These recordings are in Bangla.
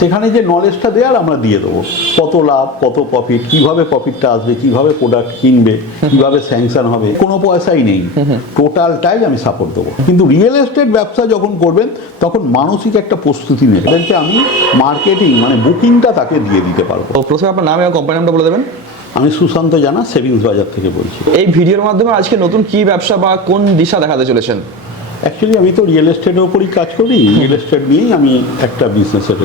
সেখানে যে নলেজটা দেওয়ার আমরা দিয়ে দেবো, কত লাভ, কত প্রফিট, কিভাবে প্রফিটটা আসবে, কিভাবে প্রোডাক্ট কিনবে, কিভাবে স্যাংশন হবে, কোনো পয়সাই নেই, টোটালটাই আমি সাপোর্ট দেবো। কিন্তু রিয়েল এস্টেট ব্যবসা যখন করবেন তখন মানসিক একটা প্রস্তুতি নেই, এদেরকে আমি মার্কেটিং মানে বুকিংটা তাকে দিয়ে দিতে পারবো। তো প্রথমে আপনার নাম এবং কোম্পানি নামটা বলে দেবেন। আমি সুশান্ত জানা, সেভিংস বাজার থেকে বলছি। এই ভিডিওর মাধ্যমে আজকে নতুন কি ব্যবসা বা কোন দিশা দেখাতে চলেছেন? অ্যাকচুয়ালি আমি তো রিয়েল এস্টেটের ওপরই কাজ করি, রিয়েল এস্টেট নিয়েই আমি একটা বিজনেসের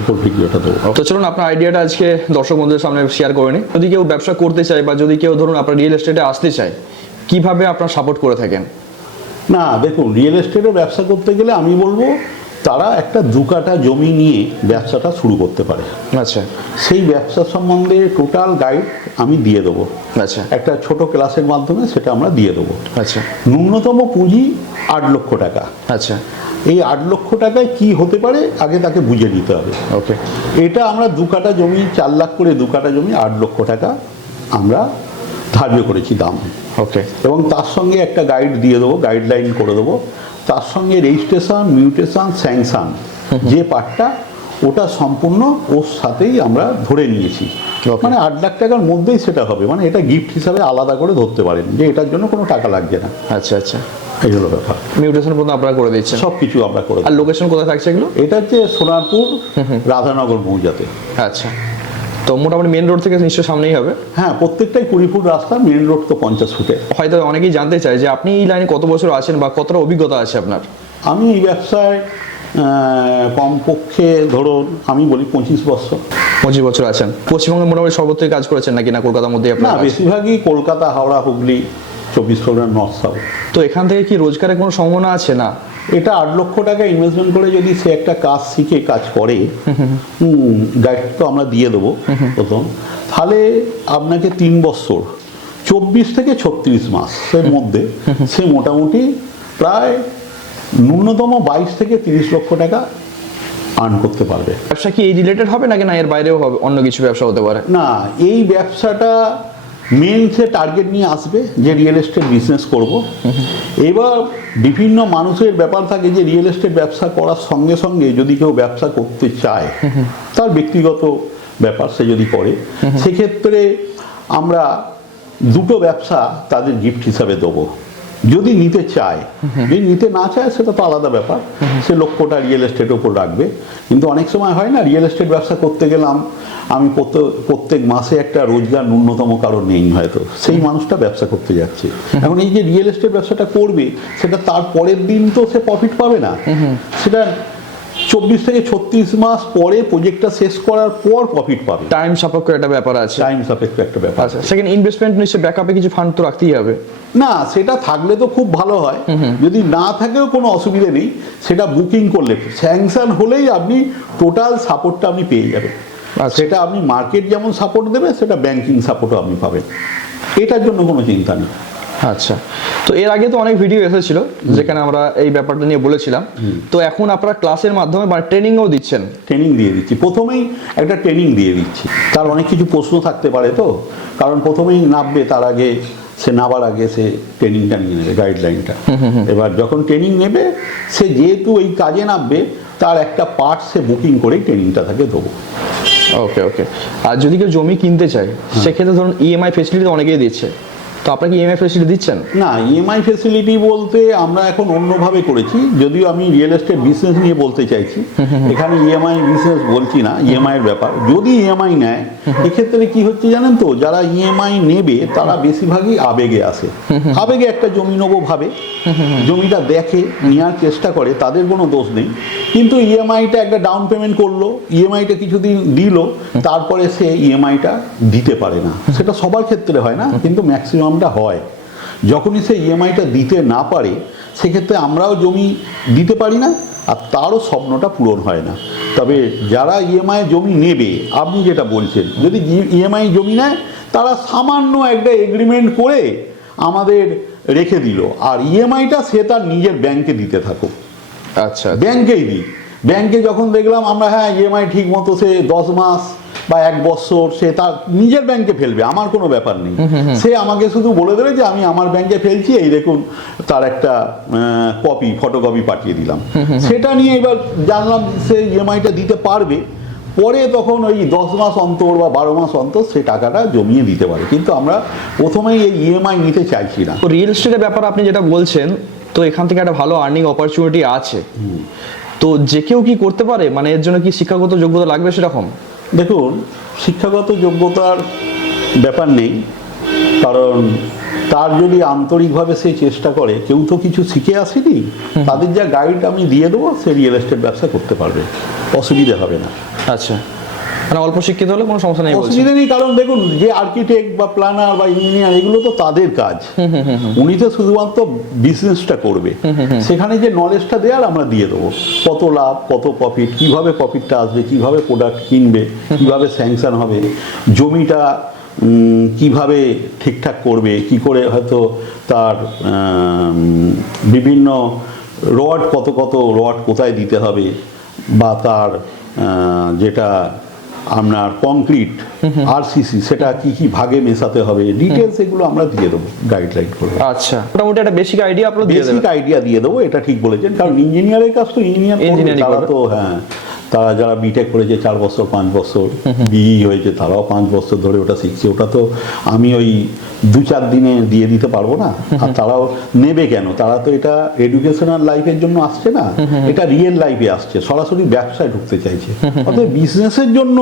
ওপর ভিডিওটা দেবো। তো চলুন আপনার আইডিয়াটা আজকে দর্শক বন্ধুদের সামনে শেয়ার করে নিই। যদি কেউ ব্যবসা করতে চায় বা যদি কেউ ধরুন আপনার রিয়েল এস্টেটে আসতে চায়, কিভাবে আপনার সাপোর্ট করে থাকেন? না দেখুন, রিয়েল এস্টেটের ব্যবসা করতে গেলে আমি বলবো তারা একটা 2 কাঠা জমি নিয়ে ব্যবসাটা শুরু করতে পারে। আচ্ছা, সেই ব্যবসা সম্বন্ধে টোটাল গাইড আমি দিয়ে দেবো। আচ্ছা, একটা ছোট ক্লাসের মাধ্যমে সেটা আমরা দিয়ে দেবো। আচ্ছা, ন্যূনতম পুঁজি 8 লক্ষ টাকা। আচ্ছা, এই 8 লক্ষ টাকায় কি হতে পারে আগে তাকে বুঝে নিতে হবে। ওকে। এটা আমরা 2 কাঠা জমি 4 লাখ করে 2 কাঠা জমি 8 লক্ষ টাকা আমরা ধার্য করেছি দাম। ওকে। এবং তার সঙ্গে একটা গাইড দিয়ে দেবো, গাইডলাইন করে দেবো। তার সঙ্গে রেজিস্ট্রেশন, মিউটেশন, স্যাংশন যে পার্টটা ওটা সম্পূর্ণ ওর সাথেই আমরা ধরে নিয়েছি। মানে 8 লাখ টাকার মধ্যেই সেটা হবে, মানে এটা গিফট হিসাবে আলাদা করে ধরতে পারেন যে এটার জন্য কোনো টাকা লাগছে না। আচ্ছা, আচ্ছা, এই হলো ব্যাপার। মিউটেশন পর্যন্ত আপনারা করে দিচ্ছেন? সব কিছু আমরা করে আর লোকেশন কোথায় থাকছে এগুলো? এটা হচ্ছে সোনারপুর রাধানগর মৌজাতে। আচ্ছা, তো মোটামুটি মেন রোড থেকে নিশ্চয় সামনেই হবে? হ্যাঁ, প্রত্যেকটাই 20 ফুট রাস্তা, মেন রোড তো 50 ফুটে। হয়তো অনেকেই জানতে চায় যে আপনি এই লাইনে কত বছর আছেন বা কতটা অভিজ্ঞতা আছে আপনার? আমি এই ব্যবসায় কমপক্ষে ধরুন আমি বলি 25 বছর। 25 বছর আছেন। পশ্চিমবঙ্গে মোটামুটি সর্বত্রই কাজ করেছেন নাকি, না কলকাতার মধ্যেই না, আপনার কাজ? বেশিরভাগই কলকাতা, হাওড়া, হুগলি, 24 পরগনা, নর্থ সাউথ। তো এখান থেকে কি রোজগারের কোনো সম্ভাবনা আছে? না, এটা 8 লক্ষ টাকা ইনভেস্টমেন্ট করে যদি সে একটা কাজ শিখে কাজ করে, গাইড তো আমরা দিয়ে দেবো প্রথম, তাহলে আপনাকে 3 বছর 24 থেকে 36 মাসের মধ্যে সে মোটামুটি প্রায় ন্যূনতম 22 থেকে 30 লক্ষ টাকা আর্ন করতে পারবে। ব্যবসা কি এই রিলেটেড হবে নাকি না এর বাইরেও হবে, অন্য কিছু ব্যবসা হতে পারে? না, এই ব্যবসাটা মেন সে টার্গেট নিয়ে আসবে যে রিয়েল এস্টেট বিজনেস করব। এবার বিভিন্ন মানুষের ব্যাপার থাকে যে রিয়েল এস্টেট ব্যবসা করার সঙ্গে সঙ্গে যদি কেউ ব্যবসা করতে চায়, তার ব্যক্তিগত ব্যাপার, সে যদি করে সেক্ষেত্রে আমরা 2টো ব্যবসা তাদের গিফট হিসাবে দেবো যদি নিতে চায়। যদি নিতে না চায় সেটা তো আলাদা ব্যাপার, সে লক্ষ্যটা রিয়েল এস্টেটের উপর রাখবে। কিন্তু অনেক সময় হয় না, রিয়েল এস্টেট ব্যবসা করতে গেলাম আমি প্রত্যেক মাসে একটা রোজগার ন্যূনতম কারো নেই, হয়তো সেই মানুষটা ব্যবসা করতে যাচ্ছে। এখন এই যে রিয়েল এস্টেট ব্যবসাটা করবে, সেটা তার পরের দিন তো সে প্রফিট পাবে না, সেটা 24 থেকে 36 মাস পরে প্রজেক্টটা শেষ করার পর প্রফিট পাবে। টাইম সাপেক্ষ একটা ব্যাপার আছে। টাইম সাপেক্ষ একটা ব্যাপার। আচ্ছা, সেকেন্ড ইনভেস্টমেন্ট নিশ্চয়ই ব্যাকআপে কিছু ফান্ড তো রাখতেই হবে? না, সেটা থাকলে তো খুব ভালো হয়, যদি না থাকেও কোনো অসুবিধা নেই। সেটা বুকিং করলে স্যাংশন হলেই আপনি টোটাল সাপোর্টটা আপনি পেয়ে যাবেন। সেটা আপনি মার্কেট যেমন সাপোর্ট দেবে, সেটা ব্যাংকিং সাপোর্টও আপনি পাবেন, এটার জন্য কোনো চিন্তা নেই। আচ্ছা, তো এর আগে তো অনেক ভিডিও এসেছিল যেখানে আমরা এই ব্যাপারটা নিয়ে বলেছিলাম। তো এখন আপনারা ক্লাসের মাধ্যমে বা ট্রেনিংও দিচ্ছেন? ট্রেনিং দিয়ে দিচ্ছি, প্রথমেই একটা ট্রেনিং দিয়ে দিচ্ছি। তার অনেক কিছু প্রশ্ন থাকতে পারে, তো কারণ প্রথমেই নামবে, তার আগে সে নামার আগে সে ট্রেনিংটা নিয়ে নেবে, গাইডলাইনটা। এবার যখন ট্রেনিং নেবে, সে যেহেতু এই কাজে নামবে, তার একটা পার্ট সে বুকিং করেই ট্রেনিংটা তাকে দেবো। ওকে, ওকে। আর যদি কেউ জমি কিনতে চায়, সেক্ষেত্রে ধরুন ইএমআই ফেসিলিটি অনেকেই দিচ্ছে, তো আপনারা কি ইএমআই ফেসিলিটি দিচ্ছেন? না, ইএমআই ফেসিলিটি বলতে আমরা এখন অন্যভাবে করেছি, যদিও আমি রিয়েল এস্টেট বিজনেস নিয়ে বলতে চাইছি, এখানে ইএমআই বিজনেস বলছি না। ইএমআই এর ব্যাপার, যদি ইএমআই নেয় এক্ষেত্রে কি হচ্ছে জানেন তো, যারা ইএমআই নেবে তারা বেশিরভাগই আবেগে আসে। আবেগে একটা জমি নেবো ভাবে, জমিটা দেখে নেওয়ার চেষ্টা করে, তাদের কোনো দোষ নেই। কিন্তু ইএমআইটা একটা ডাউন পেমেন্ট করলো, ইএমআইটা কিছুদিন দিল, তারপরে সে ইএমআইটা দিতে পারে না। সেটা সবার ক্ষেত্রে হয় না, কিন্তু ম্যাক্সিমামটা হয়। যখনই সে ইএমআইটা দিতে না পারে, সেক্ষেত্রে আমরাও জমি দিতে পারি না, আর তারও স্বপ্নটা পূরণ হয় না। তবে যারা ইএমআই জমি নেবে, আপনি যেটা বলছেন, যদি ইএমআই জমি নেয়, তারা সামান্য একটা এগ্রিমেন্ট করে আমাদের রেখে দিল, আর ইএমআইটা সে তার নিজের ব্যাংকে দিতে থাকুক। আচ্ছা, ব্যাংকেই দিই। ব্যাংকে যখন দেখলাম আমরা, হ্যাঁ ইএমআই ঠিক মতো সে 10 মাস বা 1 বছর সে তার নিজের ব্যাংকে ফেলবে, আমার কোনো ব্যাপার নেই। সে আমাকে শুধু বলে দেবে যে আমি আমার ব্যাংকে ফেলছি, এই দেখুন তার একটা ফটোকপি পাঠিয়ে দিলাম। সেটা নিয়ে এবার জানলাম সে ইএমআইটা দিতে পারবে, পরে তখন ওই 10 মাস অন্তর বা 12 মাস অন্তর সে টাকাটা জমিয়ে দিতে পারে, কিন্তু আমরা প্রথমেই এই ইএমআই নিতে চাইছি না। তো রিয়েল এস্টেটের ব্যাপারে আপনি যেটা বলছেন, তো এখান থেকে একটা ভালো আর্নিং অপরচুনিটি আছে, তো যে কেউ কি করতে পারে, মানে এর জন্য কি শিক্ষাগত যোগ্যতা লাগবে সেরকম? দেখুন, শিক্ষাগত যোগ্যতার ব্যাপার নেই, কারণ তার যদি আন্তরিকভাবে সে চেষ্টা করে, কেউ তো কিছু শিখে আসেনি, তাদের যা গাইড আমি দিয়ে দেবো, সে রিয়েল এস্টেট ব্যবসা করতে পারবে, অসুবিধা হবে না। আচ্ছা, মানে অল্প শিক্ষিত হলে কোনো সমস্যা নেই বলছেন? অসুবিধা নেই, কারণ দেখুন যে আর্কিটেক্ট বা প্ল্যানার বা ইঞ্জিনিয়ার এগুলো তো তাদের কাজ, উনি তো শুধুমাত্র বিজনেসটা করবে, সেখানে যে নলেজটা দেওয়ার আমরা দিয়ে দেবো, কত লাভ, কত প্রফিট, কিভাবে প্রফিটটা আসবে, কিভাবে প্রোডাক্ট কিনবে, কিভাবে স্যাংশন হবে, জমিটা কিভাবে ঠিকঠাক করবে, কি করে হয়তো তার বিভিন্ন রড, কত কত রড কোথায় দিতে হবে, বা তার যেটা আপনার কংক্রিট আরসিসি সেটা কি কি ভাগে মেশাতে হবে, ডিটেলস এগুলো আমরা দিয়ে দেবো, গাইডলাইন করবো। আচ্ছা, মোটামুটি একটা বেসিক আইডিয়া আপনারা দিয়ে দেবেন। বেসিক আইডিয়া দিয়ে দেবো, এটা ঠিক বলেছেন, কারণ ইঞ্জিনিয়ারের কাজ তো ইঞ্জিনিয়ার তারা তো, হ্যাঁ, তারা যারা বিটেক করেছে 4 বছর 5 বছর, বিই হয়েছে তারাও 5 বছর ধরে ওটা শিখছে, ওটা তো আমি ওই 2-4 দিনে দিয়ে দিতে পারবো না। আর তারাও নেবে কেন, তারা তো এটা এডুকেশনাল লাইফের জন্য আসছে না, এটা রিয়েল লাইফে আসছে, সরাসরি ব্যবসায় ঢুকতে চাইছে। অর্থাৎ বিজনেসের জন্য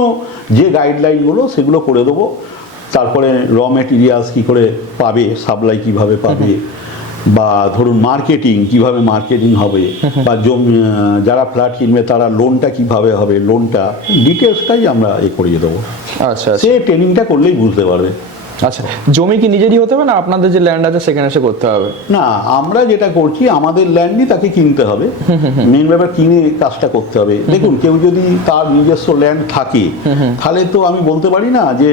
যে গাইডলাইনগুলো সেগুলো করে দেবো। তারপরে র মেটেরিয়ালস কী করে পাবে, সাপ্লাই কিভাবে পাবে, বা ধরুন মার্কেটিং কিভাবে মার্কেটিং হবে, বা যারা ফ্ল্যাট কিনবে তারা লোনটা কিভাবে হবে, লোনটা ডিটেলসটাই আমরা করিয়ে দেবো। আচ্ছা, সে ট্রেনিংটা করলেই বুঝতে পারবে। আচ্ছা, জমি কি নিজেরই হতে হবে না আপনাদের যে ল্যান্ড আছে সেখানে এসে করতে হবে? না, আমরা যেটা করছি আমাদের ল্যান্ডই তাকে কিনতে হবে, মেন ব্যাপার কিনে কাজটা করতে হবে। দেখুন, কেউ যদি তার নিজস্ব ল্যান্ড থাকে তাহলে তো আমি বলতে পারি না যে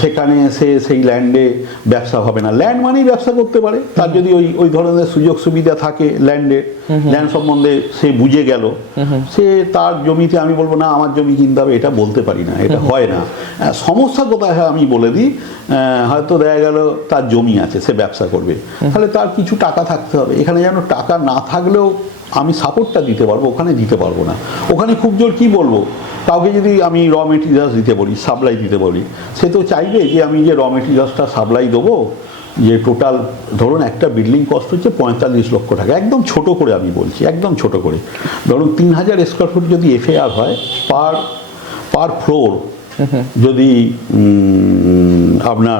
সেখানে সে সেই ল্যান্ডে ব্যবসা হবে না, ল্যান্ড মানেই ব্যবসা করতে পারে। তার যদি ওই ধরনের সুযোগ সুবিধা থাকে ল্যান্ডে, ল্যান্ড সম্বন্ধে সে বুঝে গেল, সে তার জমিতে আমি বলবো না আমার জমি কিনতে হবে, এটা বলতে পারি না, এটা হয় না। সমস্যা কোথায় হয় আমি বলে দিই, হয়তো দেখা গেল তার জমি আছে, সে ব্যবসা করবে, তাহলে তার কিছু টাকা থাকতে হবে। এখানে যেন টাকা না থাকলেও আমি সাপোর্টটা দিতে পারবো, ওখানে দিতে পারবো না। ওখানে খুব জোর কি বলবো, কাউকে যদি আমি র মেটেরিয়ালস দিতে বলি, সাপ্লাই দিতে বলি, সে তো চাইবে যে আমি যে র মেটেরিয়ালসটা সাপ্লাই দেবো, যে টোটাল ধরুন একটা বিল্ডিং কস্ট হচ্ছে 45 লক্ষ টাকা, একদম ছোট করে আমি বলছি, একদম ছোট করে ধরুন 3000 স্কোয়ার ফুট যদি এফএআর হয় পার ফ্লোর, যদি আপনার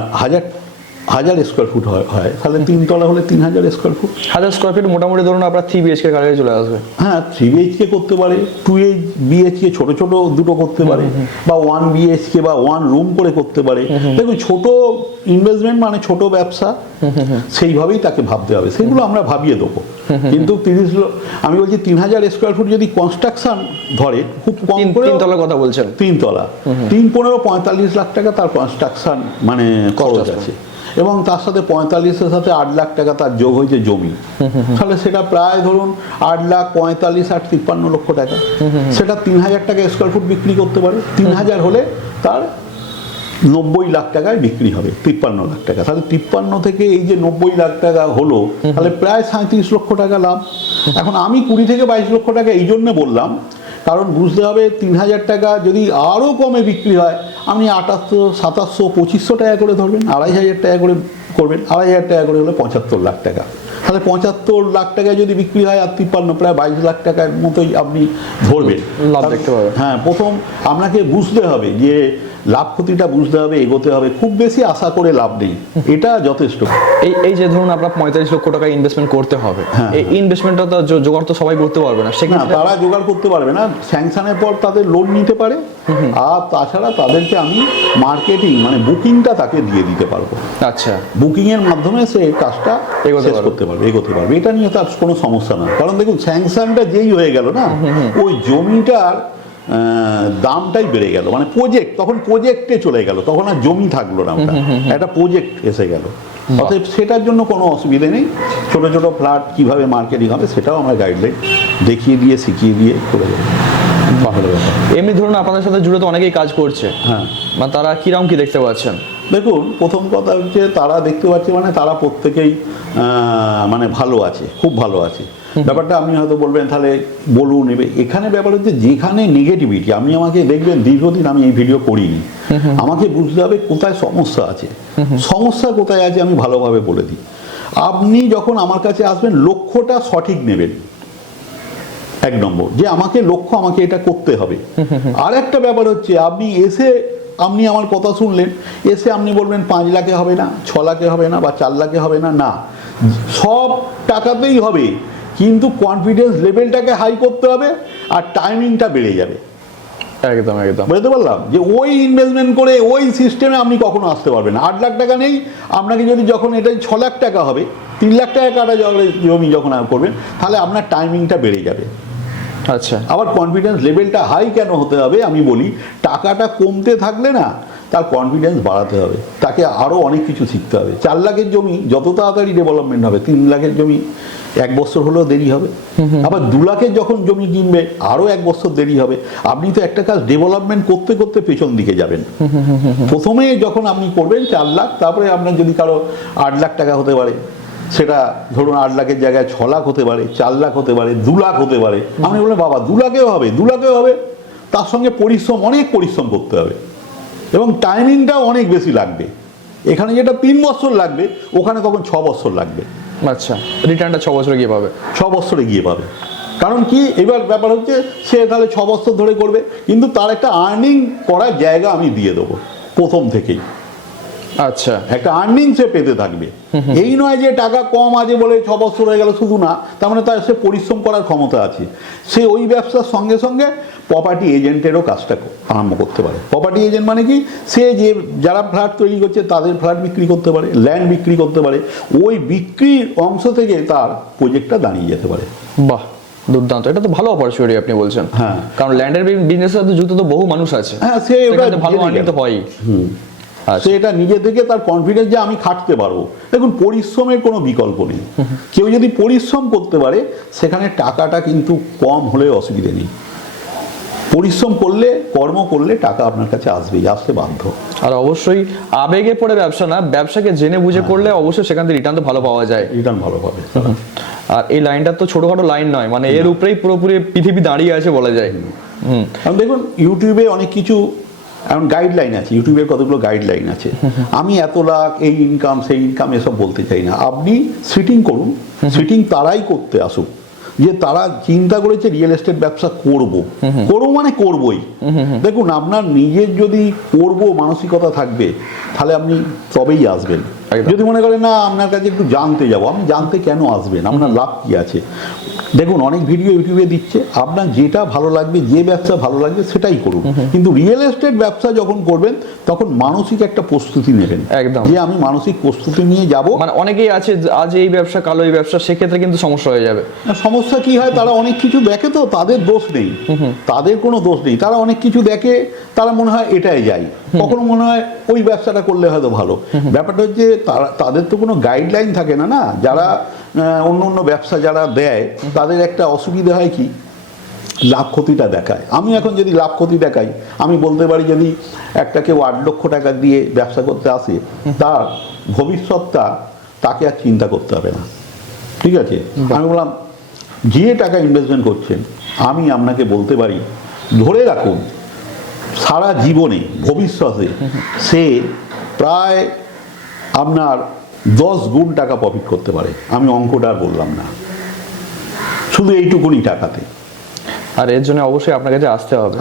1000 স্কোয়ার ফুট হয় তাহলে 3 তলা হলে 3000 স্কোয়ার ফুট। 1000 স্কোয়ার ফিট মোটামুটি ধরুন আপনার 3 বিএইচকে কাছাকাছি চলে আসবে। হ্যাঁ, 3 বিএইচকে করতে পারে, 2 বিএইচকে ছোট ছোট দুটো করতে পারে, বা 1 বিএইচকে বা 1 রুম করে করতে পারে। দেখুন, ছোট ইনভেস্টমেন্ট মানে ছোট ব্যবসা, সেইভাবেই তাকে ভাবতে হবে, সেগুলো আমরা ভাবিয়ে দেবো। কিন্তু আমি বলছি 3000 স্কোয়ার ফুট যদি কনস্ট্রাকশন ধরে, খুব কম করে 3 তলার কথা বলছেন, 3 তলা, 3-15-45 লাখ টাকা তার কনস্ট্রাকশন মানে খরচ আছে, এবং তার সাথে 45-এর সাথে 8 লাখ টাকা তার যোগ হয়েছে জমি, তাহলে সেটা প্রায় ধরুন 8 লাখ 45 আর 53 লক্ষ টাকা। সেটা 3000 টাকা স্কোয়ার ফুট বিক্রি করতে পারে, 3000 হলে তার 90 লাখ টাকায় বিক্রি হবে, 53 লাখ টাকা। তাহলে 53 থেকে এই যে 90 লাখ টাকা হলো, তাহলে প্রায় 37 লক্ষ টাকা লাভ। এখন আমি 20 থেকে 22 লক্ষ টাকা এই জন্য বললাম, কারণ বুঝতে হবে 3000 টাকা যদি আরও কমে বিক্রি হয়, আপনি 2800, 2700, 2500 টাকা করে ধরবেন, 2500 টাকা করে করবেন, 2500 টাকা করে হলে 75 লাখ টাকা। তাহলে 75 লাখ টাকায় যদি বিক্রি হয় আর 53, প্রায় 22 লাখ টাকার মতোই আপনি ধরবেন, লাভ দেখতে পাবেন। হ্যাঁ, প্রথম আপনাকে বুঝতে হবে যে লাভ ক্ষতিটা বুঝতে হবে, এগোতে হবে, খুব বেশি আশা করে লাভ নেই, এটা যথেষ্ট। এই যে ধরুন আপনার 45 লক্ষ টাকা ইনভেস্টমেন্ট করতে হবে, এই ইনভেস্টমেন্টটা তো জোগাড় তো সবাই করতে পারবে না, না, তারা জোগাড় করতে পারবে না। স্যাংশনের পর তাদের লোন নিতে পারে, আর তাছাড়া তাদেরকে আমি মার্কেটিং মানে বুকিংটা তাকে দিয়ে দিতে পারবো। আচ্ছা, বুকিং এর মাধ্যমে সে কাজটা শেষ করতে পারবে, এগোতে পারবে, এটা নিয়ে তার কোনো সমস্যা না। কারণ দেখুন, স্যাংশনটা যেই হয়ে গেল না, ওই জমিটার দামটাই বেড়ে গেল, মানে প্রজেক্ট, তখন প্রজেক্টে চলে গেল, তখন আর জমি থাকলো না, ওটা একটা প্রজেক্ট এসে গেল। অতএব সেটার জন্য কোনো অসুবিধা নেই। ছোট ছোট ফ্ল্যাট কিভাবে মার্কেটিং হবে সেটাও আমরা গাইডলাইন দেখিয়ে দিয়ে শিখিয়ে দিয়ে করে দেবো। এমনি ধরুন আপনাদের সাথে জুড়ে তো অনেকেই কাজ করছে, হ্যাঁ, মানে তারা কিরকম কি দেখতে পাচ্ছেন? দেখুন, প্রথম কথা হচ্ছে তারা দেখতে পাচ্ছে মানে তারা প্রত্যেকেই মানে ভালো আছে, খুব ভালো আছে। ব্যাপারটা আপনি হয়তো বলবেন তাহলে বলুন এবার এখানে ব্যাপার হচ্ছে যেখানে নেগেটিভিটি, আপনি আমাকে দেখবেন দীর্ঘদিন আমি এই ভিডিও করিনি, আমাকে বুঝতে হবে কোথায় সমস্যা আছে, সমস্যা কোথায় আছে আমি ভালোভাবে বলে দিই। আপনি যখন আমার কাছে আসবেন লক্ষ্যটা সঠিক নেবেন, এক নম্বর যে আমাকে লক্ষ্য, আমাকে এটা করতে হবে। আর একটা ব্যাপার হচ্ছে আপনি এসে আপনি আমার কথা শুনলেন, এসে আপনি বলবেন 5 লাখে হবে না, 6 লাখে হবে না, বা 4 লাখে হবে না, না সব টাকাতেই হবে, কিন্তু কনফিডেন্স লেভেলটাকে হাই করতে হবে আর টাইমিংটা বেড়ে যাবে। একদম একদম বুঝতে পারলাম যে ওই ইনভেস্টমেন্ট করে ওই সিস্টেমে আপনি কখনো আসতে পারবেন না। 8 লাখ টাকা নেই আপনাকে, যদি যখন এটা 6 লাখ টাকা হবে, 3 লাখ টাকা কাটা জমি যখন করবেন, তাহলে আপনার টাইমিংটা বেড়ে যাবে। আচ্ছা, আবার কনফিডেন্স লেভেলটা হাই কেন হতে হবে আমি বলি, টাকাটা কমতে থাকলে না তার কনফিডেন্স বাড়াতে হবে, তাকে আরও অনেক কিছু শিখতে হবে। 4 লাখের জমি যত তাড়াতাড়ি ডেভেলপমেন্ট হবে, 3 লাখের জমি 1 বছর হলেও দেরি হবে, আবার 2 লাখের যখন জমি কিনবে আরও 1 বছর দেরি হবে। আপনি তো একটা কাজ ডেভেলপমেন্ট করতে করতে পেছন দিকে যাবেন। প্রথমে যখন আপনি করবেন 4 লাখ, তারপরে আপনার যদি কারো 8 লাখ টাকা হতে পারে, সেটা ধরুন 8 লাখের জায়গায় 6 লাখ হতে পারে, 4 লাখ হতে পারে, 2 লাখ হতে পারে। আমি বললাম বাবা 2 লাখেও হবে, 2 লাখেও হবে, তার সঙ্গে পরিশ্রম, অনেক পরিশ্রম করতে হবে এবং টাইমিংটাও অনেক বেশি লাগবে। এখানে যেটা 3 বছর লাগবে ওখানে তখন 6 বছর লাগবে। আচ্ছা, রিটার্নটা 6 বছরে গিয়ে পাবে, 6 বছরে গিয়ে পাবে। কারণ কি, এবার ব্যাপার হচ্ছে সে তাহলে 6 বছর ধরে করবে, কিন্তু তার একটা আর্নিং করার জায়গা আমি দিয়ে দেবো প্রথম থেকেই। আচ্ছা, একটা আর্নিং সে পেতে থাকবে, এই নয় যে টাকা কম আছে বলে 6 বছর হয়ে গেল শুধু না, তার মানে তার সে পরিশ্রম করার ক্ষমতা আছে। সে ওই ব্যবসার সঙ্গে সঙ্গে প্রপার্টি এজেন্টেরও কাজটা আরম্ভ করতে পারে। প্রপার্টি এজেন্ট মানে কি, সে যে যারা ফ্ল্যাট তৈরি করছে তাদের ফ্ল্যাট বিক্রি করতে পারে, ল্যান্ড বিক্রি করতে পারে, ওই বিক্রির অংশ থেকে তার প্রজেক্টটা দাঁড়িয়ে যেতে পারে। বাহ, দুর্দান্ত, এটা তো ভালো অপরচুনিটি আপনি বলছেন। হ্যাঁ, কারণ ল্যান্ডের বিজনেসের সাথে যুক্ত তো বহু মানুষ আছে। হ্যাঁ, সে সেখানে ভালো আর্নিং তো হয়ই। সে এটা নিজে থেকে তার কনফিডেন্স যে আমি খাটতে পারবো। দেখুন পরিশ্রমের কোনো বিকল্প নেই, কেউ যদি পরিশ্রম করতে পারে সেখানে টাকাটা কিন্তু কম হলে অসুবিধে নেই। পরিশ্রম করলে, কর্ম করলে টাকা আপনার কাছে আসবেই, আসতে বাধ্য। আর অবশ্যই আবেগে পড়ে ব্যবসা না, ব্যবসাকে জেনে বুঝে করলে অবশ্যই সেখান থেকে রিটার্ন তো ভালো পাওয়া যায়। রিটার্ন ভালো পাবে। আর এই লাইনটা তো ছোটখাটো লাইন নয়, মানে এর উপরেই পুরোপুরি পৃথিবী দাঁড়িয়ে আছে বলা যায়। কারণ দেখুন ইউটিউবে অনেক কিছু এখন গাইডলাইন আছে, ইউটিউবের কতগুলো গাইডলাইন আছে। আমি এত লাখ, এই ইনকাম, সেই ইনকাম এসব বলতে চাই না। আপনি সিটিং করুন, সিটিং তারাই করতে আসুক যে তারা চিন্তা করেছে রিয়েল এস্টেট ব্যবসা করবো মানে করবই। দেখুন আপনার নিজের যদি করবো মানসিকতা থাকবে তাহলে আপনি তবেই আসবেন। যদি মনে করেন না আপনার কাছে একটু জানতে যাবো, আপনি জানতে কেন আসবেন, আপনার লাভ কি আছে? দেখুন অনেক ভিডিও ইউটিউবে দিচ্ছে, আপনার যেটা ভালো লাগবে, যে ব্যবসা ভালো লাগবে সেটাই করুন। কিন্তু রিয়েল এস্টেট ব্যবসা যখন করবেন তখন মানসিক একটা প্রস্তুতি নেবেন, একদম, যে আমি মানসিক প্রস্তুতি নিয়ে যাব। মানে অনেকেই আছে আজ এই ব্যবসা কালো এই ব্যবসা, সেক্ষেত্রে কিন্তু সমস্যা হয়ে যাবে। সমস্যা কি হয়, তারা অনেক কিছু দেখে, তো তাদের দোষ নেই, তাদের কোনো দোষ নেই। তারা অনেক কিছু দেখে, তারা মনে হয় এটাই যাই, কখনো মনে হয় ওই ব্যবসাটা করলে হয়তো ভালো। ব্যাপারটা হচ্ছে তাদের তো কোনো গাইডলাইন থাকে না। যারা অন্য অন্য ব্যবসা যারা দেয় তাদের একটা অসুবিধা হয় কি, লাভ ক্ষতিটা দেখায়। আমি এখন যদি লাভ ক্ষতি দেখাই, আমি বলতে পারি যদি একটা কেউ 8 লক্ষ টাকা দিয়ে ব্যবসা করতে আসে, তার ভবিষ্যৎটা তাকে আর চিন্তা করতে হবে না। ঠিক আছে, আমি বললাম যে টাকা ইনভেস্টমেন্ট করছেন, আমি আপনাকে বলতে পারি ধরে রাখুন সারা জীবনে ভবিষ্যতে সে প্রায় আপনার 10 গুণ টাকা প্রফিট করতে পারে। আমি অঙ্কটা আর বললাম না, শুধু এইটুকুনি টাকাতে। আর এর জন্য অবশ্যই আপনার কাছে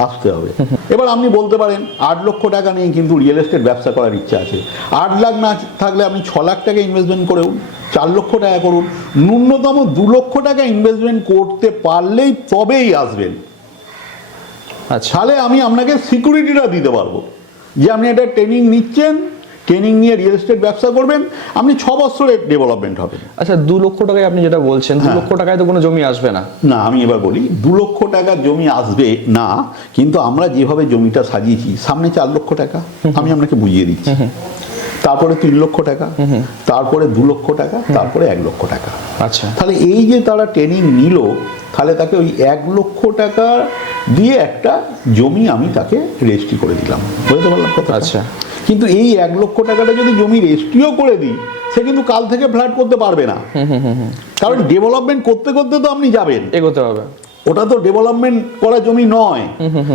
আসতে হবে। এবার আপনি বলতে পারেন 8 লক্ষ টাকা নেই কিন্তু রিয়েল এস্টেট ব্যবসা করার ইচ্ছা আছে। 8 লাখ না থাকলে আপনি 6 লাখ টাকা ইনভেস্টমেন্ট করেও 4 লক্ষ টাকা করুন, ন্যূনতম 2 লক্ষ টাকা ইনভেস্টমেন্ট করতে পারলেই তবেই আসবেন। আচ্ছা, তাহলে আমি আপনাকে সিকিউরিটিটা দিতে পারবো যে আপনি একটা ট্রেনিং নিচ্ছেন, ট্রেনিং নিয়ে রিয়েল এস্টেট ব্যবসা করবেন, আপনি 6 বছরে ডেভেলপমেন্ট হবে। আচ্ছা, 2 লক্ষ টাকায় আপনি যেটা বলছেন, 2 লক্ষ টাকায় তো কোনো জমি আসবে না। না, আমি এবার বলি 2 লক্ষ টাকার জমি আসবে না, কিন্তু আমরা যেভাবে জমিটা সাজিয়েছি, সামনে 4 লক্ষ টাকা, আমি আপনাকে বুঝিয়ে দিচ্ছি, তারপরে 3 লক্ষ টাকা, তারপরে 2 লক্ষ টাকা, তারপরে 1 লক্ষ টাকা। আচ্ছা, তাহলে এই যে তারা ট্রেনিং নিল, তাহলে তাকে ওই 1 লক্ষ টাকা দিয়ে একটা জমি আমি তাকে রেজিস্ট্রি করে দিলাম। বুঝতে পারলাম কথা? আচ্ছা, কিন্তু এই 1 লক্ষ টাকাটা যদি জমি রেজিস্ট্রিও করে দিই, সে কিন্তু কাল থেকে ফ্ল্যাট করতে পারবে না, কারণ ডেভেলপমেন্ট করতে করতে তো আপনি যাবেন, এগোতে হবে। ওটা তো ডেভেলপমেন্ট করা জমি নয়।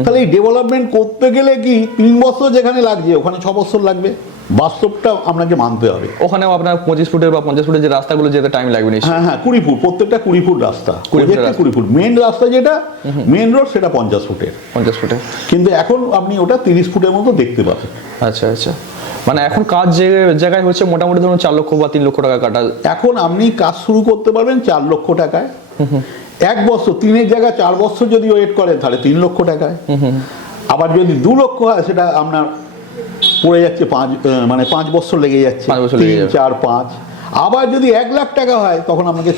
তাহলে এই ডেভেলপমেন্ট করতে গেলে কি 3 বছর যেখানে লাগছে ওখানে 6 বছর লাগবে, বাস্তবটা আপনাকে মানতে হবে। ওখানেও আপনার 25 ফুটের বা 50 ফুটের যে রাস্তাগুলো যেতে টাইম লাগবে নিশ্চয়ই। হ্যাঁ হ্যাঁ, 20 ফুট, প্রত্যেকটা 20 ফুট রাস্তা, 20 ফুট মেন রাস্তা, যেটা মেন রোড সেটা 50 ফুটের। 50 ফুটের, কিন্তু এখন আপনি ওটা 30 ফুটের মতো দেখতে পাবেন। আচ্ছা আচ্ছা। মানে এখন কাজ যে জায়গায় হচ্ছে মোটামুটি ধরুন 4 লক্ষ বা 3 লক্ষ টাকা কাটা। এখন আপনি কাজ শুরু করতে পারবেন 4 লক্ষ টাকায়। 1 বছর, 3-এর জায়গায় 4 বছর যদি ওয়েট করেন তাহলে 3 লক্ষ টাকায়। আবার যদি 2 লক্ষ হয় সেটা আপনার পড়ে যাচ্ছে 5 বছর লেগে যাচ্ছে, 5 বছর লেগে 3, যাবে। 4, 5। আবার যদি 1 লাখ টাকা হয় তখন আপনাকে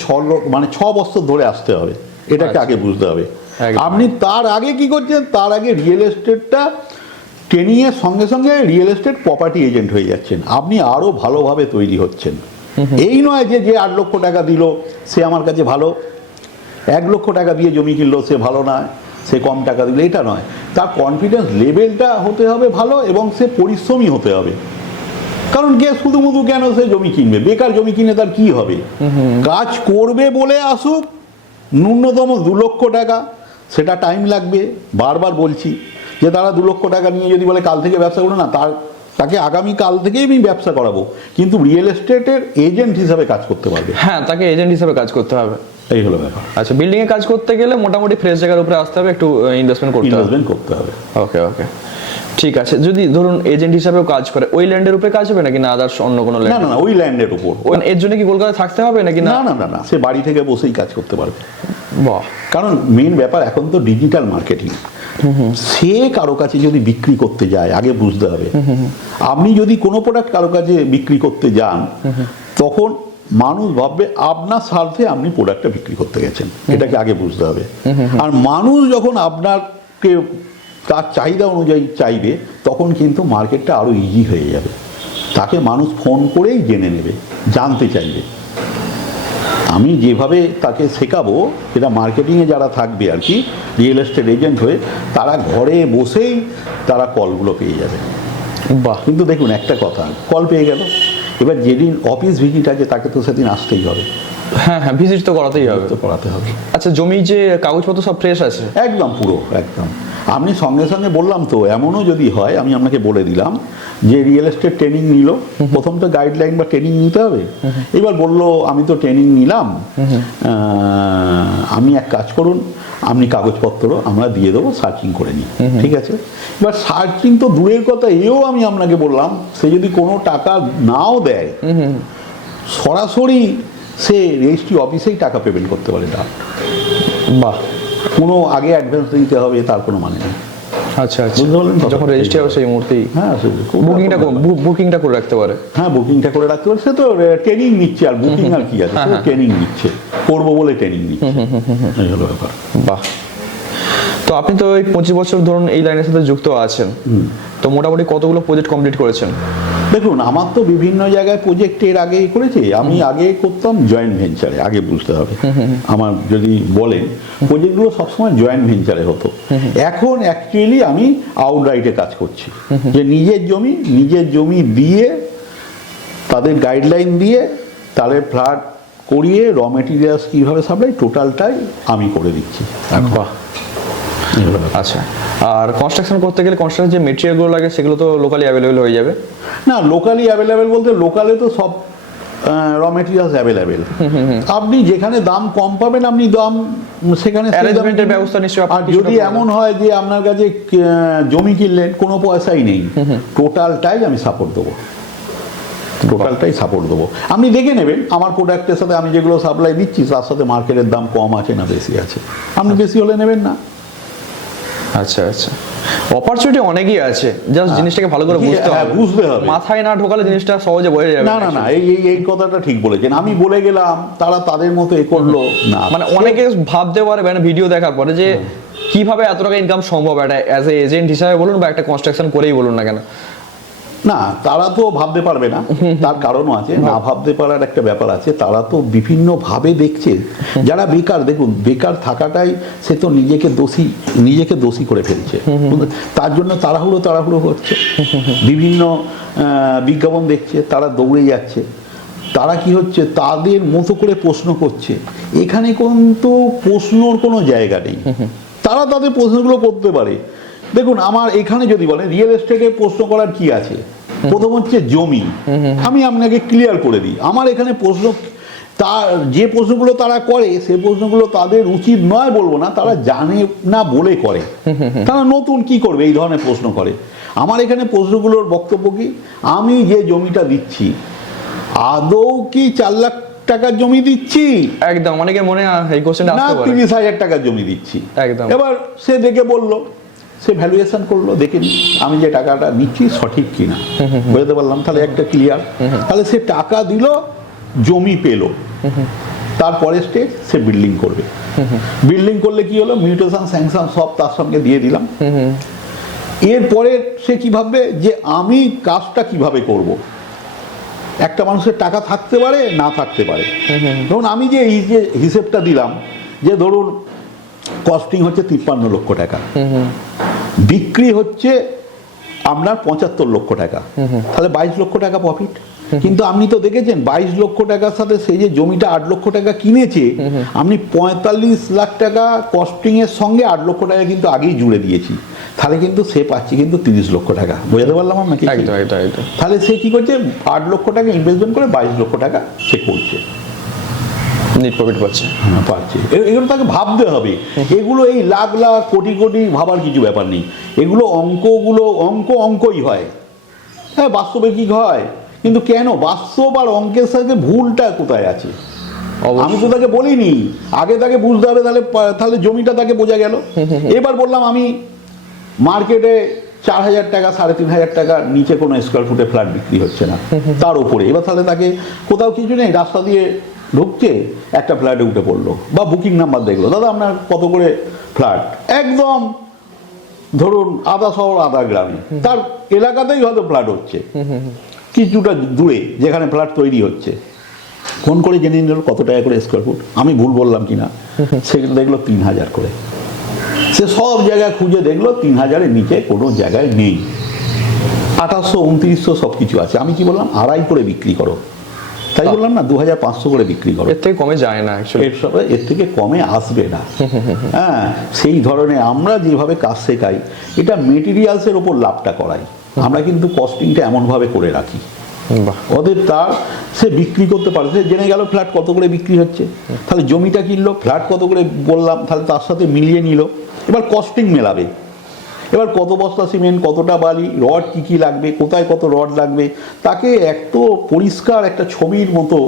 6 বছর ধরে আসতে হবে, এটাকে আগে বুঝতে হবে। একদম। আপনি তার আগে কি করছেন, তার আগে রিয়েল এস্টেটটা ট্রেনিংয়ের সঙ্গে সঙ্গে রিয়েল এস্টেট প্রপার্টি এজেন্ট হয়ে যাচ্ছেন, আপনি আরও ভালোভাবে তৈরি হচ্ছেন। এই নয় যে 8 লক্ষ টাকা দিল সে আমার কাছে ভালো, 1 লক্ষ টাকা দিয়ে জমি কিনলো সে ভালো নয়, সে কম টাকা দিলে, এটা নয়। তার কনফিডেন্স লেভেলটা হতে হবে ভালো, এবং সে পরিশ্রমী হতে হবে। কারণ কে শুধুমুধু কেন সে জমি কিনবে, বেকার জমি কিনে তার কি হবে? কাজ করবে বলে আসুক, ন্যূনতম 2 লক্ষ টাকা, সেটা টাইম লাগবে। বারবার বলছি যে তারা 2 লক্ষ টাকা নিয়ে যদি বলে কাল থেকে ব্যবসা করো না, তাকে আগামী কাল থেকেই আমি ব্যবসা করাবো, কিন্তু রিয়েল এস্টেটের এজেন্ট হিসাবে কাজ করতে পারবে। হ্যাঁ, তাকে এজেন্ট হিসেবে কাজ করতে হবে। এই হলো ব্যাপার। আচ্ছা, বিল্ডিং এ কাজ করতে গেলে মোটামুটি ফ্রেশ জায়গার উপরে আসতে হবে, একটু ইনভেস্টমেন্ট করতে হবে। ওকে ওকে, ঠিক আছে। যদি ধরুন এজেন্ট হিসাবেও কাজ করে, ওই ল্যান্ডের উপরে কাজ হবে নাকি না আদার্স অন্য কোনো না ল্যান্ড? না না, ওই ল্যান্ডের উপর। এর জন্য কি কলকাতায় থাকতে হবে নাকি না? না না না না, সে বাড়ি থেকে বসেই কাজ করতে পারবে। বাহ। কারণ মেন ব্যাপার এখন তো ডিজিটাল মার্কেটিং। সে কারো কাছে যদি বিক্রি করতে যায়, আগে বুঝতে হবে, আপনি যদি কোনো প্রোডাক্ট কারো কাছে বিক্রি করতে যান তখন মানুষ ভাববে আপনার স্বার্থে আপনি প্রোডাক্টটা বিক্রি করতে গেছেন, এটাকে আগে বুঝতে হবে। আর মানুষ যখন আপনাকে তার চাহিদা অনুযায়ী চাইবে তখন কিন্তু মার্কেটটা আরো ইজি হয়ে যাবে। তাকে মানুষ ফোন করেই জেনে নেবে, জানতে চাইবে। আমি যেভাবে তাকে শেখাবো, সেটা মার্কেটিংয়ে যারা থাকবে আর কি, রিয়েল এস্টেট এজেন্ট হয়ে, তারা ঘরে বসেই তারা কলগুলো পেয়ে যাবে। বাহ। কিন্তু দেখুন একটা কথা, কল পেয়ে গেল, এবার যেদিন অফিস ভিজিট আছে তাকে তো সেদিন আসতেই হবে। হ্যাঁ হ্যাঁ, ভিজিট তো করাতেই হবে। তো করাতে হবে। আচ্ছা, জমি যে কাগজপত্র সব ফ্রেশ আছে? একদম পুরো একদম। আপনি সঙ্গে সঙ্গে বললাম তো, এমনও যদি হয়, আমি আপনাকে বলে দিলাম যে রিয়েল এস্টেট ট্রেনিং নিল, প্রথম তো গাইডলাইন বা ট্রেনিং নিতে হবে। এবার বললো আমি তো ট্রেনিং নিলাম, আমি এক কাজ করুন, আপনি কাগজপত্র আমরা দিয়ে দেবো, সার্চিং করে নিই। ঠিক আছে। এবার সার্চিং তো দূরের কথা, এও আমি আপনাকে বললাম, সে যদি কোনো টাকা নাও দেয়, সরাসরি সে রেজিস্ট্রি অফিসেই টাকা পেমেন্ট করতে পারে। তার বাহ। কোনো আগে অ্যাডভান্স দিতে হবে তার কোনো মানে নেই। আচ্ছা আচ্ছা, বুঝতে পারলেন? যখন রেজিস্ট্রি হবে সেই মুহূর্তেই হ্যাঁ, বুকিংটা করে রাখতে পারে। হ্যাঁ, বুকিংটা করে রাখতে পারে। সে তো ট্রেনিং নিচ্ছে, আর বুকিং আর কি আছে, ট্রেনিং নিচ্ছে, করবো বলে ট্রেনিং নিচ্ছে। এই হলো ব্যাপার। বাহ। তো আপনি তো এই 25 বছর ধরুন এই লাইনের সাথে যুক্ত আছেন, তো মোটামুটি কতগুলো প্রজেক্ট কমপ্লিট করেছেন? দেখুন, আমার তো বিভিন্ন জায়গায় প্রজেক্ট এর আগে করেছি। আমি আগে করতাম জয়েন্ট ভেঞ্চারে, আগে বুঝতে হবে। আমার যদি বলেন, প্রজেক্টগুলো সবসময় জয়েন্ট ভেঞ্চারে হতো। এখন অ্যাকচুয়ালি আমি আউটরাইটে কাজ করছি, যে নিজের জমি দিয়ে, তাদের গাইডলাইন দিয়ে, তাদের ফ্ল্যাট করিয়ে, র মেটেরিয়ালস কীভাবে সাপ্লাই, টোটালটাই আমি করে দিচ্ছি। বাহ। আচ্ছা, আর কনস্ট্রাকশন করতে গেলে কনস্ট্রাকশন যে মেটেরিয়ালগুলো লাগে সেগুলো তো লোকালি অ্যাভেলেবেল হয়ে যাবে? না, লোকালি অ্যাভেলেবেল বলতে লোকালে তো সব র মেটেরিয়ালস অ্যাভেলেবেল। আপনি যেখানে দাম কম পাবেন আপনি দাম সেখানে অ্যারেঞ্জমেন্টের ব্যবস্থা নিশ্চয়ই। আর যদি এমন হয় যে আপনার কাছে জমি কিনলেন, কোনো পয়সাই নেই, টোটালটাই আমি সাপোর্ট দেবো, টোটালটাই সাপোর্ট দেবো। আপনি দেখে নেবেন আমার প্রোডাক্টের সাথে আমি যেগুলো সাপ্লাই দিচ্ছি তার সাথে মার্কেটের দাম কম আছে না বেশি আছে, আপনি বেশি হলে নেবেন না। আচ্ছা আচ্ছা, অপরচুনিটি অনেকই আছে, জাস্ট জিনিসটাকে ভালো করে বুঝতে হবে। মাথায় না ঢোকালে জিনিসটা সহজে বোঝা যাবে না না না, এই কথাটা ঠিক বলেছেন। আমি বলে গেলাম, তারা তাদের মতো এ করলো না। মানে অনেকে ভাবতে পারে মানে ভিডিও দেখার পরে যে কিভাবে এত টাকা ইনকাম সম্ভব একটা অ্যাজ এ এজেন্ট হিসাবে বলুন বা একটা কনস্ট্রাকশন করেই বলুন না কেন। না, তারা তো ভাবতে পারবে না, তার কারণও আছে। না ভাবতে পারার একটা ব্যাপার আছে, তারা তো বিভিন্ন ভাবে দেখছে। যারা বেকার, দেখুন বেকার থাকাটাই, সে তো নিজেকে দোষী করে ফেলছে। তার জন্য তাড়াহুড়ো হচ্ছে, বিভিন্ন বিজ্ঞাপন দেখছে, তারা দৌড়ে যাচ্ছে। তারা কি হচ্ছে তাদের মতো করে প্রশ্ন করছে, এখানে কিন্তু প্রশ্নর কোনো জায়গা নেই। তারা তাদের প্রশ্নগুলো করতে পারে। দেখুন আমার এখানে যদি বলেন রিয়েল এস্টেটে প্রশ্ন করার কি আছে, প্রথম হচ্ছে জমি। আমি আপনাকে ক্লিয়ার করে দিই, আমার এখানে প্রশ্ন যে প্রশ্নগুলো তারা করে সে প্রশ্নগুলো তাদের উচিত নয় বলবো না, তারা জানে না বলে করে। তারা নতুন কি করবে এই ধরনের প্রশ্ন করে। আমার এখানে প্রশ্নগুলোর বক্তব্য কি, আমি যে জমিটা দিচ্ছি আদৌ কি 4 লাখ টাকার জমি দিচ্ছি? একদম, অনেকে মনে এই কোশ্চেনটা না আসতে পারে। 30,000 টাকার জমি দিচ্ছি। একদম। এবার সে দেখে বলল, সে ভ্যালুয়েশন করলো, দেখে আমি যে টাকাটা নিচ্ছি সঠিক কিনা, বুঝতে পারলাম, তাহলে একটা ক্লিয়ার। তাহলে সে টাকা দিল, জমি পেল, তারপরে স্টেজ সে বিল্ডিং করবে। বিল্ডিং করলে কি হলো, মিউটেশন স্যাংশন সব তার সঙ্গে দিয়ে দিলাম। এরপরে সে কি ভাববে যে আমি কাজটা কিভাবে করব। একটা মানুষের টাকা থাকতে পারে না থাকতে পারে। ধরুন আমি যে এই যে হিসেবটা দিলাম যে ধরুন কস্টিং হচ্ছে 53 লক্ষ টাকা, বিক্রি হচ্ছে আপনার 75 লক্ষ টাকা, তাহলে 22 লক্ষ টাকা প্রফিট। কিন্তু আপনি তো দেখেছেন 22 লক্ষ টাকার সাথে সেই যে জমিটা 8 লক্ষ টাকা কিনেছে, আপনি 45 লাখ টাকা কস্টিং এর সঙ্গে 8 লক্ষ টাকা কিন্তু আগেই জুড়ে দিয়েছি, তাহলে কিন্তু সে পাচ্ছে কিন্তু 30 লক্ষ টাকা। বুঝতে পারলাম আপনাকে? তাহলে সে কি করছে, 8 লক্ষ টাকা ইনভেস্টমেন্ট করে 22 লক্ষ টাকা সে করছে, নেট প্রফিট পাচ্ছে। পাচ্ছে। এগুলো তাকে ভাবতে হবে। এগুলো এই লাখ লাখ কোটি কোটি ভাবার কিছু ব্যাপার নেই। এগুলো অঙ্কই হয়। হ্যাঁ, বাস্তবে কি হয়, কিন্তু কেন বাস্তব আর অঙ্কের সাথে ভুলটা কোথায় আছে আমি তো তাকে বলিনি, আগে তাকে বুঝতে হবে, তাহলে জমিটা তাকে বোঝা গেল। এবার বললাম আমি মার্কেটে 4,000 টাকা 3,500 টাকার নিচে কোনো স্কোয়ার ফুটে ফ্ল্যাট বিক্রি হচ্ছে না, তার উপরে এবার তাহলে তাকে কোথাও কিছু নেই, রাস্তা দিয়ে ঢুকছে, একটা ফ্ল্যাটে উঠে পড়লো বা বুকিং নাম্বার দেখলো, দাদা আপনার কত করে ফ্ল্যাট, একদম ধরুন আদা শহর আদা গ্রামে, তার এলাকাতেই হয়তো ফ্ল্যাট হচ্ছে, কিছুটা দূরে যেখানে ফ্ল্যাট তৈরি হচ্ছে, ফোন করে জেনে নিল কত টাকা করে স্কোয়ার ফুট, আমি ভুল বললাম কিনা, সেগুলো দেখলো 3,000 করে। সে সব জায়গায় খুঁজে দেখলো 3,000-এর নিচে কোনো জায়গায় নেই, 2800 2900 সব কিছু আছে। আমি কি বললাম, 2.5 করে বিক্রি করো, তাই বললাম না, 2,500 করে বিক্রি করো, এর থেকে কমে যায় না, এর থেকে কমে আসবে না। হ্যাঁ, সেই ধরনের আমরা যেভাবে কাজ শেখাই, এটা মেটেরিয়ালসের ওপর লাভটা করাই, আমরা কিন্তু কস্টিংটা এমনভাবে করে রাখি ওদের তার সে বিক্রি করতে পারে, সে জেনে গেল ফ্ল্যাট কত করে বিক্রি হচ্ছে, তাহলে জমিটা কিনলো, ফ্ল্যাট কত করে বললাম, তাহলে তার সাথে মিলিয়ে নিল, এবার কস্টিং মেলাবে, এবার কত বস্তা সিমেন্ট, কতটা বালি, রড কি কি লাগবে, কোথায় কত রড লাগবে, তাকে এত পরিষ্কার একটা ছবির মতো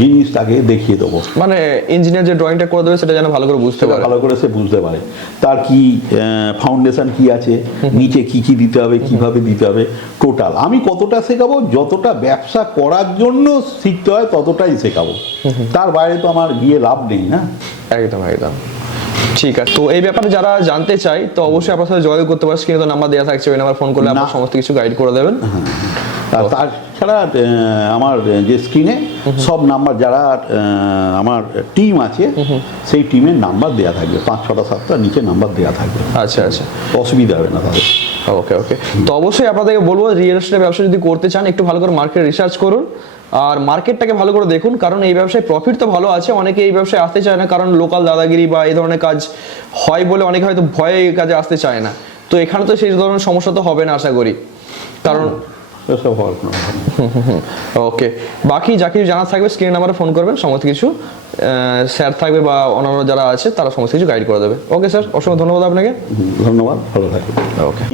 জিনিস তাকে দেখিয়ে দেবো, মানে ইঞ্জিনিয়ার যে ড্রয়িংটা করে দেবে সেটা যেন ভালো করে বুঝতে পারে, ভালো করে সে বুঝতে পারে তার কি ফাউন্ডেশন কি আছে, নিচে কি কি দিতে হবে, কিভাবে দিতে হবে, টোটাল আমি কতটা শেখাবো, যতটা ব্যবসা করার জন্য শিখতে হয় ততটাই শেখাবো, তার বাইরে তো আমার গিয়ে লাভ নেই না। একদম একদম ঠিক আছে। তো এই ব্যাপারে যারা জানতে চায় তো অবশ্যই আপনার সাথে যোগাযোগ করতে পারে, স্ক্রিনে তো নাম্বার দেওয়া থাকছে, ওই নাম্বার ফোন করলে আপনার সমস্ত কিছু গাইড করে দেবেন। তাছাড়া আমার যে স্ক্রিনে সব নাম্বার, যারা আমার টিম আছে সেই টিমের নাম্বার দেওয়া থাকবে, 5, 6, 7টা নিচে নাম্বার দেওয়া থাকবে। আচ্ছা আচ্ছা, অসুবিধা হবে না তাদের। ওকে ওকে। তো অবশ্যই আপনাদেরকে বলবো, রিয়েল এস্টেট ব্যবসা যদি করতে চান একটু ভালো করে মার্কেট রিসার্চ করুন আর মার্কেটটাকে ভালো করে দেখুন, কারণ এই ব্যবসায় প্রফিট তো ভালো আছে, অনেকে এই ব্যবসায় আসতে চায় না, কারণ লোকাল দাদাগিরি বা এই ধরনের কাজ হয় বলে অনেকে হয়তো ভয়ে এই কাজে আসতে চায় না। তো এখানে তো সেই ধরনের সমস্যা তো হবে না আশা করি, কারণ ওকে। বাকি যা কিছু জানা থাকবে স্ক্রিন নাম্বারে ফোন করবেন, সমস্ত কিছু স্যার থাকবে বা অন্যান্য যারা আছে তারা সমস্ত কিছু গাইড করে দেবে। ওকে স্যার, অসংখ্য ধন্যবাদ আপনাকে। ধন্যবাদ, ভালো থাকবেন। ওকে।